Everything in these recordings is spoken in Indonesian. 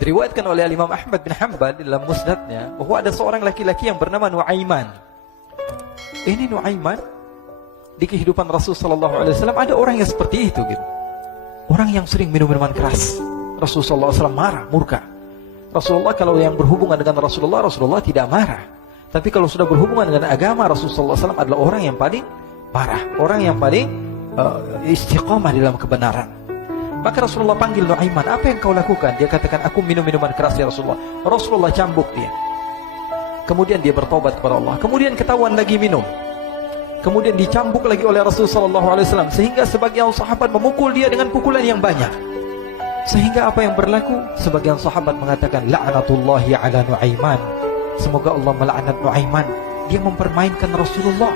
Diriwayatkan oleh Imam Ahmad bin Hanbal dalam musnadnya bahwa ada seorang laki-laki yang bernama Nuaiman. Ini Nuaiman di kehidupan Rasulullah SAW ada orang yang seperti itu gitu. Orang yang sering minum minuman keras. Rasulullah SAW marah, murka. Rasulullah kalau yang berhubungan dengan Rasulullah tidak marah. Tapi kalau sudah berhubungan dengan agama, Rasulullah SAW adalah orang yang paling marah, orang yang paling istiqamah dalam kebenaran. Maka Rasulullah panggil Nuaiman, apa yang kau lakukan? Dia katakan, aku minum minuman keras ya Rasulullah. Rasulullah cambuk dia. Kemudian dia bertobat kepada Allah. Kemudian ketahuan lagi minum. Kemudian dicambuk lagi oleh Rasulullah SAW. Sehingga sebagian sahabat memukul dia dengan pukulan yang banyak. Sehingga apa yang berlaku? Sebagian sahabat mengatakan, la'natullahi ala Nuaiman. Semoga Allah melaknat Nuaiman. Dia mempermainkan Rasulullah.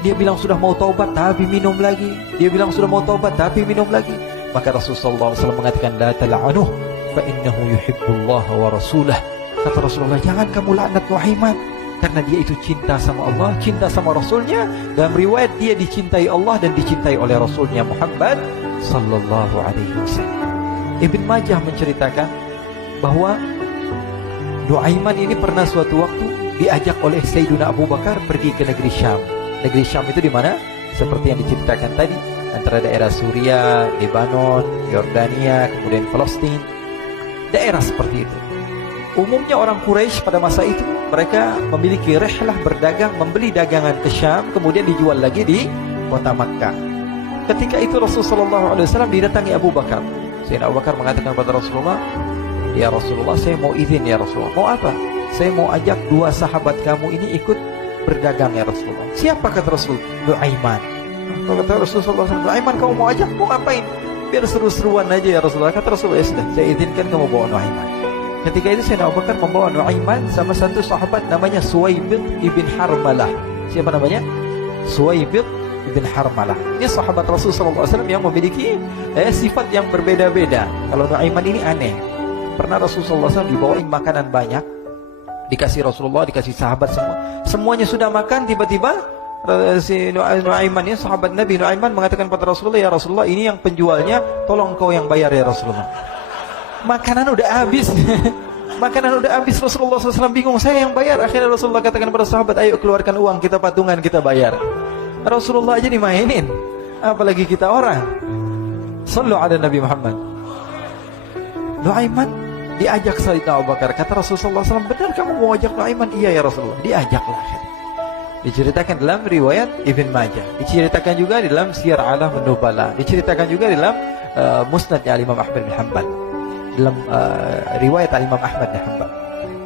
Dia bilang sudah mau taubat tapi minum lagi. Dia bilang sudah mau taubat tapi minum lagi. Maka Rasulullah SAW mengatakan, la tal'anuh fa innahu yuhibbullaha wa rasulah. Kata Rasulullah, jangan kamu laknat Nuaiman, karena dia itu cinta sama Allah, cinta sama Rasulnya. Dalam riwayat dia dicintai Allah dan dicintai oleh Rasulnya Muhammad sallallahu alaihi wasallam. Ibn Majah menceritakan bahwa Nuaiman ini pernah suatu waktu diajak oleh Sayyidina Abu Bakar pergi ke negeri Syam. Negeri Syam itu di mana? Seperti yang diceritakan tadi, antara daerah Suria, Lebanon, Yordania, kemudian Palestina. Daerah seperti itu. Umumnya orang Quraisy pada masa itu, mereka memiliki rihlah berdagang, membeli dagangan ke Syam, kemudian dijual lagi di kota Makkah. Ketika itu Rasulullah SAW didatangi Abu Bakar. Sayyidina Abu Bakar mengatakan kepada Rasulullah, ya Rasulullah, saya mau izin ya Rasulullah. Mau apa? Saya mau ajak dua sahabat kamu ini ikut berdagang ya Rasulullah. Siapa kata Rasul? Nuaiman. Kata Rasulullah SAW, Nuaiman kamu mau ajak, mau ngapain? Biar seru-seruan aja ya Rasulullah. Kata Rasulullah, ya sudah, saya izinkan kamu bawa Nuaiman. Ketika itu Sayyidina Abu Bakar membawa Nuaiman sama satu sahabat namanya Suwaibid ibn Harmalah. Siapa namanya? Suwaibid ibn Harmalah. Ini sahabat Rasulullah SAW yang memiliki sifat yang berbeda-beda. Kalau Nuaiman ini aneh. Pernah Rasulullah SAW dibawain makanan banyak, dikasih Rasulullah, dikasih sahabat semua. Semuanya sudah makan, tiba-tiba si Nuaiman ini, sahabat Nabi Nuaiman mengatakan kepada Rasulullah, ya Rasulullah, ini yang penjualnya, tolong kau yang bayar ya Rasulullah. Makanan udah habis. Makanan udah habis. Rasulullah SAW bingung, saya yang bayar. Akhirnya Rasulullah katakan kepada sahabat, ayo keluarkan uang, kita patungan, kita bayar. Rasulullah aja dimainin, apalagi kita orang. Sallu ala Nabi Muhammad. Nuaiman diajak Sayyidina Abu Bakar. Kata Rasulullah SAW, benar kamu mau ajak Nuaiman? Iya ya Rasulullah. Diajaklah. Diceritakan dalam riwayat Ibn Majah, diceritakan juga di dalam Siyar A'lam Nubala, diceritakan juga di dalam Musnadnya Imam Ahmad bin Hanbal, dalam riwayat Imam Ahmad bin Hanbal.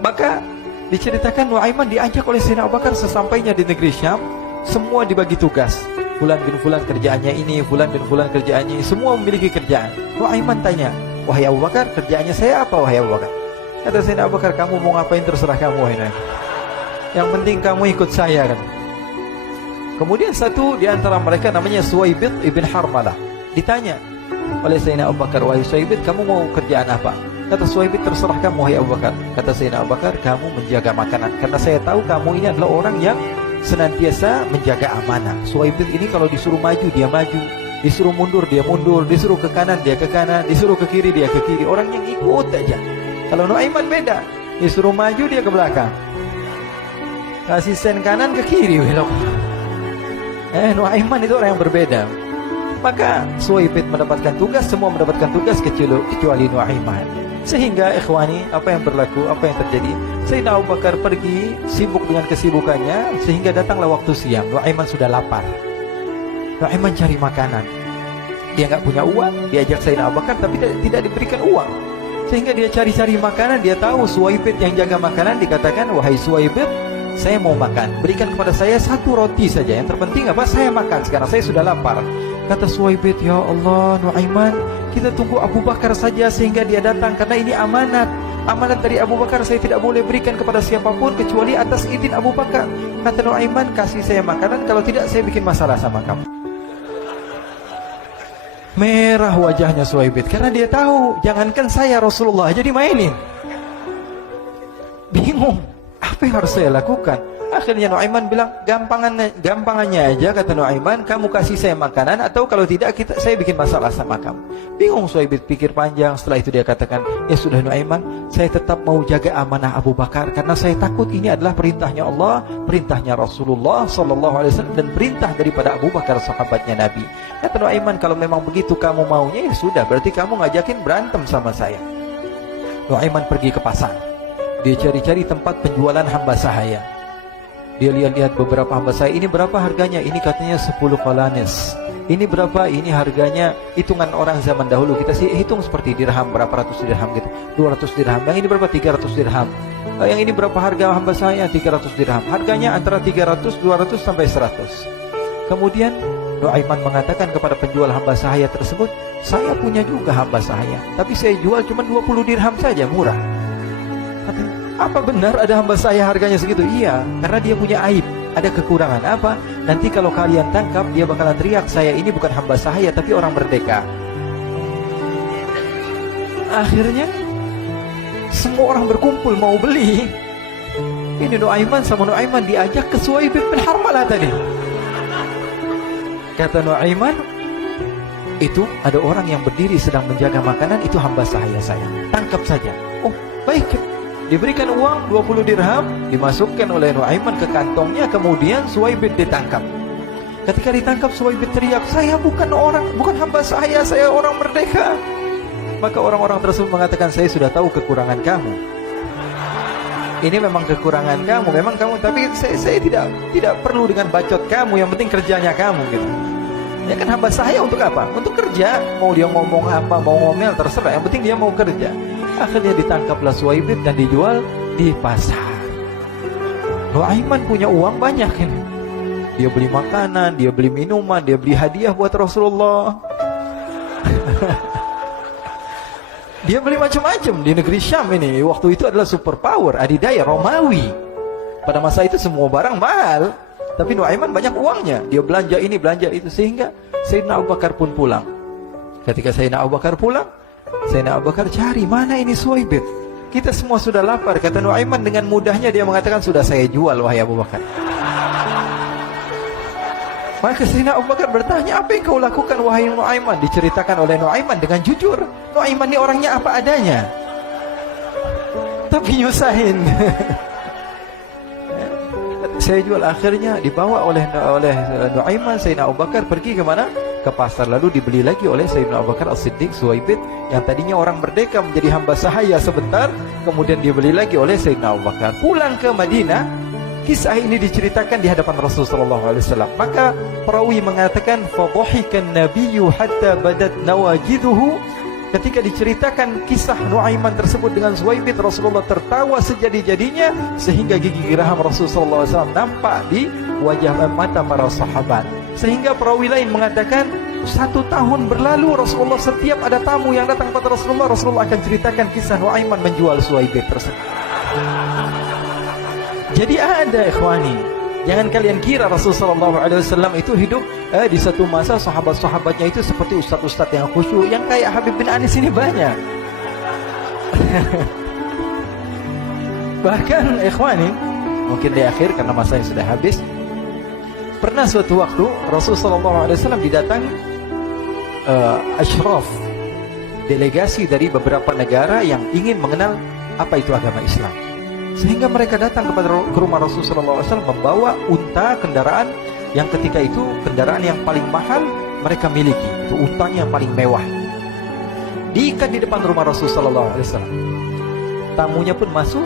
Maka diceritakan Nuaiman diajak oleh Sayyidina Abu Bakar. Sesampainya di negeri Syam, semua dibagi tugas. Fulan bin Fulan kerjaannya ini, Fulan bin Fulan kerjaannya ini, semua memiliki kerjaan. Nuaiman tanya, wahai Abu Bakar, kerjaannya saya apa wahai Abu Bakar? Kata Sayyidina Abu Bakar, kamu mau ngapain terserah kamu wahai Nuaiman. Yang penting kamu ikut saya kan. Kemudian satu di antara mereka namanya Suwaibid ibn Harmalah ditanya oleh Sayyidina Abu Bakar, wahai Suwaibid, kamu mau kerjaan apa? Kata Suwaibid, terserah kamu wahai Abu Bakar. Kata Sayyidina Abu Bakar, kamu menjaga makanan, karena saya tahu kamu ini adalah orang yang senantiasa menjaga amanah. Suwaibid ini kalau disuruh maju dia maju, disuruh mundur dia mundur, disuruh ke kanan dia ke kanan, disuruh ke kiri dia ke kiri. Orang yang ikut aja. Kalau Nuaiman beda, disuruh maju dia ke belakang, kasih sen kanan ke kiri belok. Nuaiman itu orang yang berbeda. Maka Suwaibid mendapatkan tugas, semua mendapatkan tugas kecuali Nuaiman. Sehingga ikhwani, apa yang berlaku, apa yang terjadi? Sayyidina Abu Bakar pergi sibuk dengan kesibukannya, sehingga datanglah waktu siang. Nuaiman sudah lapar. Nuaiman cari makanan. Dia nggak punya uang, diajak Sayyidina Abu Bakar tapi tidak diberikan uang. Sehingga dia cari-cari makanan. Dia tahu Suwaibid yang jaga makanan. Dikatakan, wahai Suwaibid, saya mau makan, berikan kepada saya satu roti saja. Yang terpenting apa? Saya makan sekarang, saya sudah lapar. Kata Suwaibid, ya Allah Nuaiman, kita tunggu Abu Bakar saja sehingga dia datang, karena ini amanat. Amanat dari Abu Bakar, saya tidak boleh berikan kepada siapapun kecuali atas izin Abu Bakar. Kata Nuaiman, kasih saya makanan, kalau tidak saya bikin masalah sama kamu. Merah wajahnya Suwaibid, karena dia tahu, jangankan saya, Rasulullah aja dimainin. Bingung, apa yang harus saya lakukan? Akhirnya Nuaiman bilang, gampangannya aja, kata Nuaiman, kamu kasih saya makanan, atau kalau tidak saya bikin masalah sama kamu. Bingung Suhaib pikir panjang. Setelah itu dia katakan, ya sudah Nuaiman, saya tetap mau jaga amanah Abu Bakar, karena saya takut ini adalah perintahnya Allah, perintahnya Rasulullah SAW, dan perintah daripada Abu Bakar, sahabatnya Nabi. Kata Nuaiman, kalau memang begitu kamu maunya, ya sudah, berarti kamu ngajakin berantem sama saya. Nuaiman pergi ke pasar. Dia cari-cari tempat penjualan hamba sahaya. Dia lihat-lihat beberapa hamba sahaya. Ini berapa harganya? Ini katanya 10 qalanis. Ini berapa? Ini harganya, hitungan orang zaman dahulu. Kita sih hitung seperti dirham, berapa ratus dirham gitu. 200 dirham. Yang ini berapa? 300 dirham. Yang ini berapa harga hamba sahaya? 300 dirham. Harganya antara 300, 200 sampai 100. Kemudian Nuaiman mengatakan kepada penjual hamba sahaya tersebut, saya punya juga hamba sahaya, tapi saya jual cuma 20 dirham saja, murah. Katanya, apa benar ada hamba saya harganya segitu? Iya, karena dia punya aib, ada kekurangan. Apa? Nanti kalau kalian tangkap, dia bakalan teriak, saya ini bukan hamba sahaya tapi orang merdeka. Akhirnya semua orang berkumpul mau beli. Ini Nuaiman sama Nuaiman diajak ke Suhaib bin Harmalah tadi. Kata Nuaiman, itu ada orang yang berdiri sedang menjaga makanan, itu hamba sahaya saya, tangkap saja. Oh baik. Diberikan uang 20 dirham, dimasukkan oleh Nuaiman ke kantongnya, kemudian Suhaib ditangkap. Ketika ditangkap, Suhaib teriak, saya bukan hamba saya orang merdeka. Maka orang-orang tersebut mengatakan, saya sudah tahu kekurangan kamu. Ini memang kekurangan kamu, memang kamu, tapi saya tidak perlu dengan bacot kamu, yang penting kerjanya kamu gitu. Ya kan hamba saya untuk apa? Untuk kerja. Mau dia ngomong apa, mau ngomel, terserah, yang penting dia mau kerja. Akhirnya ditangkaplah Suhaib dan dijual di pasar. Nuaiman punya uang banyak ini. Dia beli makanan, dia beli minuman, dia beli hadiah buat Rasulullah. Dia beli macam-macam di negeri Syam ini. Waktu itu adalah superpower, adidaya Romawi. Pada masa itu semua barang mahal, tapi Nuaiman banyak uangnya. Dia belanja ini, belanja itu, sehingga Sayyidina Abu Bakar pun pulang. Ketika Sayyidina Abu Bakar pulang, Sayyidina Abu Bakar cari, mana ini Suhaib? Kita semua sudah lapar. Kata Nuaiman dengan mudahnya dia mengatakan, sudah saya jual wahai Abu Bakar. Maka Sayyidina Abu Bakar bertanya, apa yang kau lakukan wahai Nuaiman? Diceritakan oleh Nuaiman dengan jujur. Nuaiman ini orangnya apa adanya, tapi nyusahin. Saya jual. Akhirnya dibawa oleh Nuaiman, Sayyidina Abu Bakar pergi ke mana? Ke pasar. Lalu dibeli lagi oleh Sayyidina Abu Bakar As-Siddiq, Suhaib yang tadinya orang merdeka menjadi hamba sahaya sebentar, kemudian dibeli lagi oleh Sayyidina Abu Bakar. Pulang ke Madinah, kisah ini diceritakan di hadapan Rasulullah SAW. Maka perawi mengatakan, fadhahikan nabiyyu hatta badat nawajiduhu. Ketika diceritakan kisah Nuaiman tersebut dengan Suhaib, Rasulullah tertawa sejadi-jadinya, sehingga gigi geraham Rasulullah SAW nampak di wajah mata para sahabat. Sehingga perawi lain mengatakan, 1 tahun berlalu Rasulullah, setiap ada tamu yang datang kepada Rasulullah akan ceritakan kisah Nuaiman menjual Suhaib tersebut. Jadi ada ikhwani, jangan kalian kira Rasulullah SAW itu hidup di satu masa sahabat-sahabatnya itu seperti ustadz-ustadz yang khusyuk, yang kayak Habib bin Anis ini banyak. Bahkan ikhwani, mungkin di akhir karena masanya sudah habis, pernah suatu waktu Rasulullah SAW didatangi asyraf, delegasi dari beberapa negara yang ingin mengenal apa itu agama Islam. Sehingga mereka datang ke rumah Rasulullah SAW membawa unta, kendaraan yang ketika itu kendaraan yang paling mahal mereka miliki. Itu untanya yang paling mewah. Diikat di depan rumah Rasulullah SAW. Tamunya pun masuk,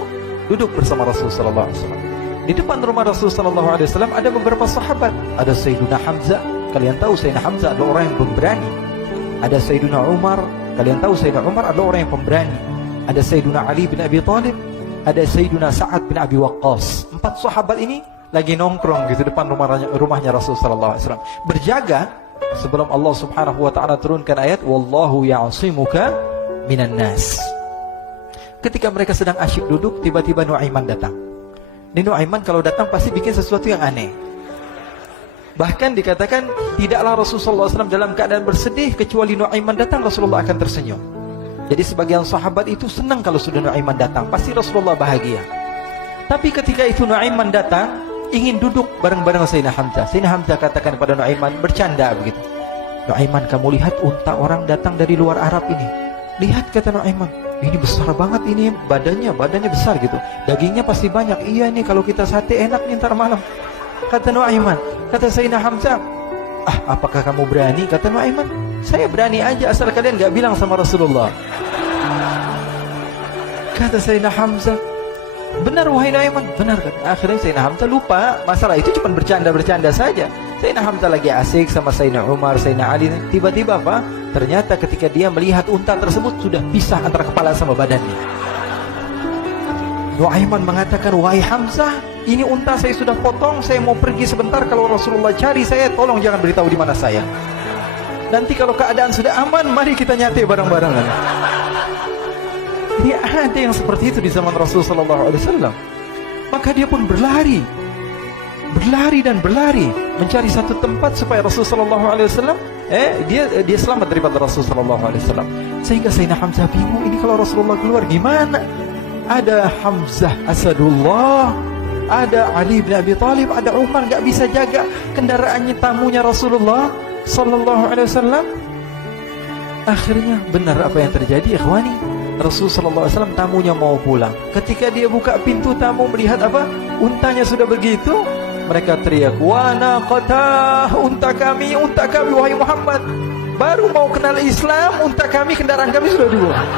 duduk bersama Rasulullah SAW. Di depan rumah Rasulullah SAW ada beberapa sahabat. Ada Sayyiduna Hamzah. Kalian tahu Sayyidina Hamzah adalah orang yang pemberani. Ada Sayyiduna Umar. Kalian tahu Sayyidina Umar adalah orang yang pemberani. Ada Sayyiduna Ali bin Abi Thalib. Ada Sayyiduna Sa'ad bin Abi Waqqas. 4 sahabat ini lagi nongkrong gitu depan rumahnya Rasulullah SAW, berjaga sebelum Allah Subhanahu wa ta'ala turunkan ayat wallahu ya'simuka minan nas. Ketika mereka sedang asyik duduk, tiba-tiba Nuaiman datang. Ini Nuaiman kalau datang pasti bikin sesuatu yang aneh. Bahkan dikatakan tidaklah Rasulullah SAW dalam keadaan bersedih, kecuali Nuaiman datang Rasulullah akan tersenyum. Jadi sebagian sahabat itu senang kalau sudah Nuaiman datang, pasti Rasulullah bahagia. Tapi ketika itu Nuaiman datang, ingin duduk bareng-bareng Sayyidina Hamzah. Sayyidina Hamzah katakan kepada Nuaiman, bercanda begitu. Nuaiman, kamu lihat unta orang datang dari luar Arab ini. Lihat, kata Nuaiman, ini besar banget, ini badannya besar gitu. Dagingnya pasti banyak. Iya nih, kalau kita sate enak nih ntar malam. Kata Nuaiman. Kata Sayyidina Hamzah, apakah kamu berani? Kata Nuaiman, saya berani aja asal kalian gak bilang sama Rasulullah. Kata Sayyidina Hamzah, benar wahai Nuaiman, benar kan? Akhirnya Sayyidina Hamzah lupa masalah itu, cuma bercanda-bercanda saja. Sayyidina Hamzah lagi asik sama Sayyidina Umar, Sayyidina Ali. Tiba-tiba apa? Ternyata ketika dia melihat unta tersebut sudah pisah antara kepala sama badannya. Nuaiman mengatakan, wahai Hamzah, ini unta saya sudah potong, saya mau pergi sebentar. Kalau Rasulullah cari saya, tolong jangan beritahu di mana saya. Nanti kalau keadaan sudah aman, mari kita nyate bareng-barengan. Jadi ada yang seperti itu di zaman Rasulullah SAW. Maka dia pun berlari dan berlari mencari satu tempat supaya Rasulullah SAW dia selamat daripada Rasulullah SAW. Sehingga Sayyidina Hamzah bingung, ini kalau Rasulullah keluar gimana? Ada Hamzah Asadullah, ada Ali bin Abi Thalib, ada Umar, gak bisa jaga kendaraannya, tamunya Rasulullah Sallallahu Alaihi Wasallam. Akhirnya benar apa yang terjadi, ikhwani. Rasulullah Sallallahu Alaihi Wasallam tamunya mau pulang. Ketika dia buka pintu tamu melihat apa? Untanya sudah begitu. Mereka teriak, wa naqatah, unta kami wahai Muhammad. Baru mau kenal Islam, unta kami, kendaraan kami sudah dibuang.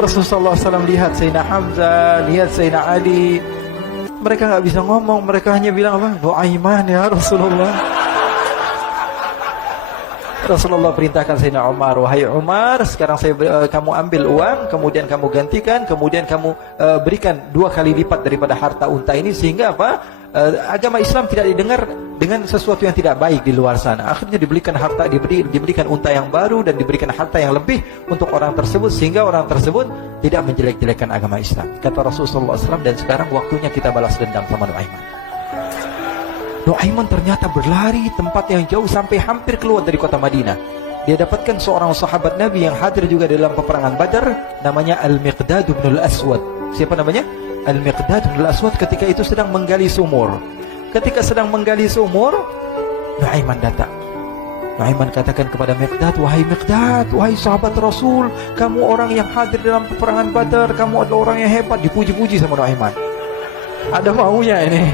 Rasulullah SAW lihat Sayyidina Hamzah, lihat Sayyidina Ali. Mereka gak bisa ngomong, mereka hanya bilang apa? Nuaiman ya Rasulullah. Rasulullah perintahkan Sayyidina Umar, wahai Umar, sekarang kamu ambil uang, kemudian kamu gantikan, kemudian kamu berikan 2 kali lipat daripada harta unta ini, sehingga apa? Agama Islam tidak didengar dengan sesuatu yang tidak baik di luar sana. Akhirnya diberikan harta, diberikan unta yang baru dan diberikan harta yang lebih untuk orang tersebut, sehingga orang tersebut tidak menjelek-jelekan agama Islam. Kata Rasulullah SAW, dan sekarang waktunya kita balas dendam sama Nuaiman. Nuaiman ternyata berlari tempat yang jauh sampai hampir keluar dari kota Madinah. Dia dapatkan seorang sahabat Nabi yang hadir juga dalam peperangan Badar, namanya Al-Miqdad bin Al-Aswad. Siapa namanya? Al-Miqdad bin Al-Aswad ketika itu sedang menggali sumur. Ketika sedang menggali sumur, Nuaiman datang. Nuaiman katakan kepada Miqdad, wahai Miqdad, wahai sahabat Rasul, kamu orang yang hadir dalam peperangan Badar, kamu adalah orang yang hebat. Dipuji-puji sama Nuaiman. Ada maunya ini.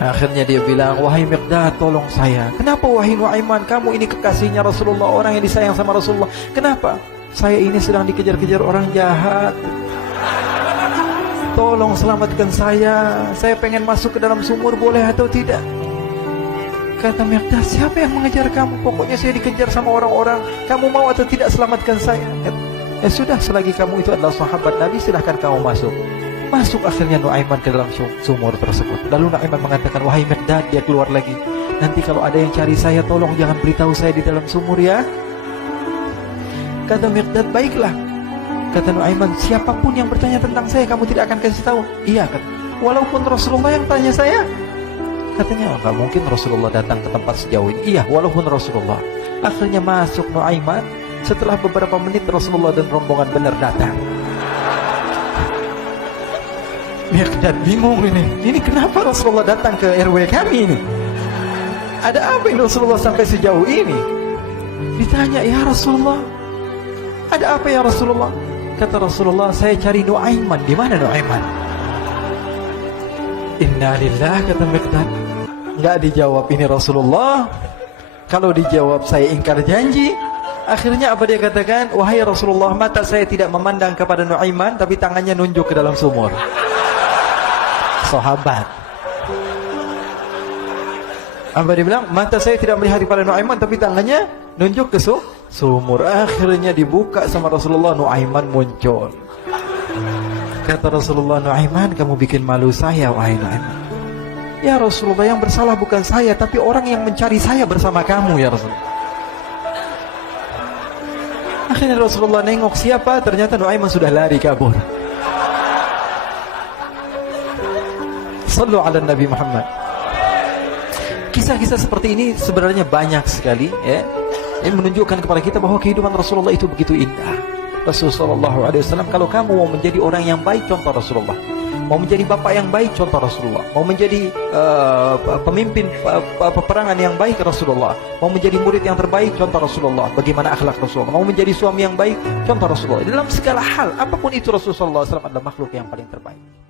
Akhirnya dia bilang, wahai Miqdad, tolong saya. Kenapa wahai Nuaiman? Kamu ini kekasihnya Rasulullah, orang yang disayang sama Rasulullah. Kenapa? Saya ini sedang dikejar-kejar orang jahat. Tolong selamatkan saya. Saya pengen masuk ke dalam sumur, boleh atau tidak? Kata Miqdad, siapa yang mengejar kamu? Pokoknya saya dikejar sama orang-orang. Kamu mau atau tidak selamatkan saya? Ya sudah, selagi kamu itu adalah sahabat Nabi, silahkan kamu masuk. Masuk akhirnya Nuaiman ke dalam sumur tersebut. Lalu Nuaiman mengatakan, wahai Miqdad, dia keluar lagi. Nanti kalau ada yang cari saya, tolong jangan beritahu saya di dalam sumur ya. Kata Miqdad, baiklah. Kata Nuaiman, siapapun yang bertanya tentang saya, kamu tidak akan kasih tahu. Iya, kata, walaupun Rasulullah yang tanya saya. Katanya, enggak mungkin Rasulullah datang ke tempat sejauh ini. Iya, walaupun Rasulullah. Akhirnya masuk Nuaiman. Setelah beberapa menit Rasulullah dan rombongan benar datang. Miqdad bingung ini. Ini kenapa Rasulullah datang ke RW kami ini? Ada apa ini Rasulullah sampai sejauh ini? Ditanya, ya Rasulullah, ada apa ya Rasulullah? Kata Rasulullah, saya cari Nuaiman. Di mana Nuaiman? Inna lillahi, kata Miqdad. Enggak dijawab ini Rasulullah. Kalau dijawab saya ingkar janji. Akhirnya apa dia katakan? Wahai Rasulullah, mata saya tidak memandang kepada Nuaiman, tapi tangannya nunjuk ke dalam sumur. Sahabat. Apa dia bilang? Mata saya tidak melihat kepada Nuaiman, tapi tangannya nunjuk ke sumur. Akhirnya dibuka sama Rasulullah, Nuaiman muncul. Kata Rasulullah, Nuaiman, kamu bikin malu saya, wahai Nuaiman. Ya Rasulullah, yang bersalah bukan saya, tapi orang yang mencari saya bersama kamu, ya Rasulullah. Akhirnya Rasulullah nengok siapa, ternyata Nuaiman sudah lari kabur. Sallu ala Nabi Muhammad. Kisah-kisah seperti ini sebenarnya banyak sekali, ya. Ini menunjukkan kepada kita bahwa kehidupan Rasulullah itu begitu indah. Rasulullah SAW, kalau kamu mau menjadi orang yang baik, contoh Rasulullah. Mau menjadi bapak yang baik, contoh Rasulullah. Mau menjadi pemimpin peperangan yang baik, Rasulullah. Mau menjadi murid yang terbaik, contoh Rasulullah. Bagaimana akhlak Rasulullah. Mau menjadi suami yang baik, contoh Rasulullah. Dalam segala hal, apapun itu Rasulullah SAW adalah makhluk yang paling terbaik.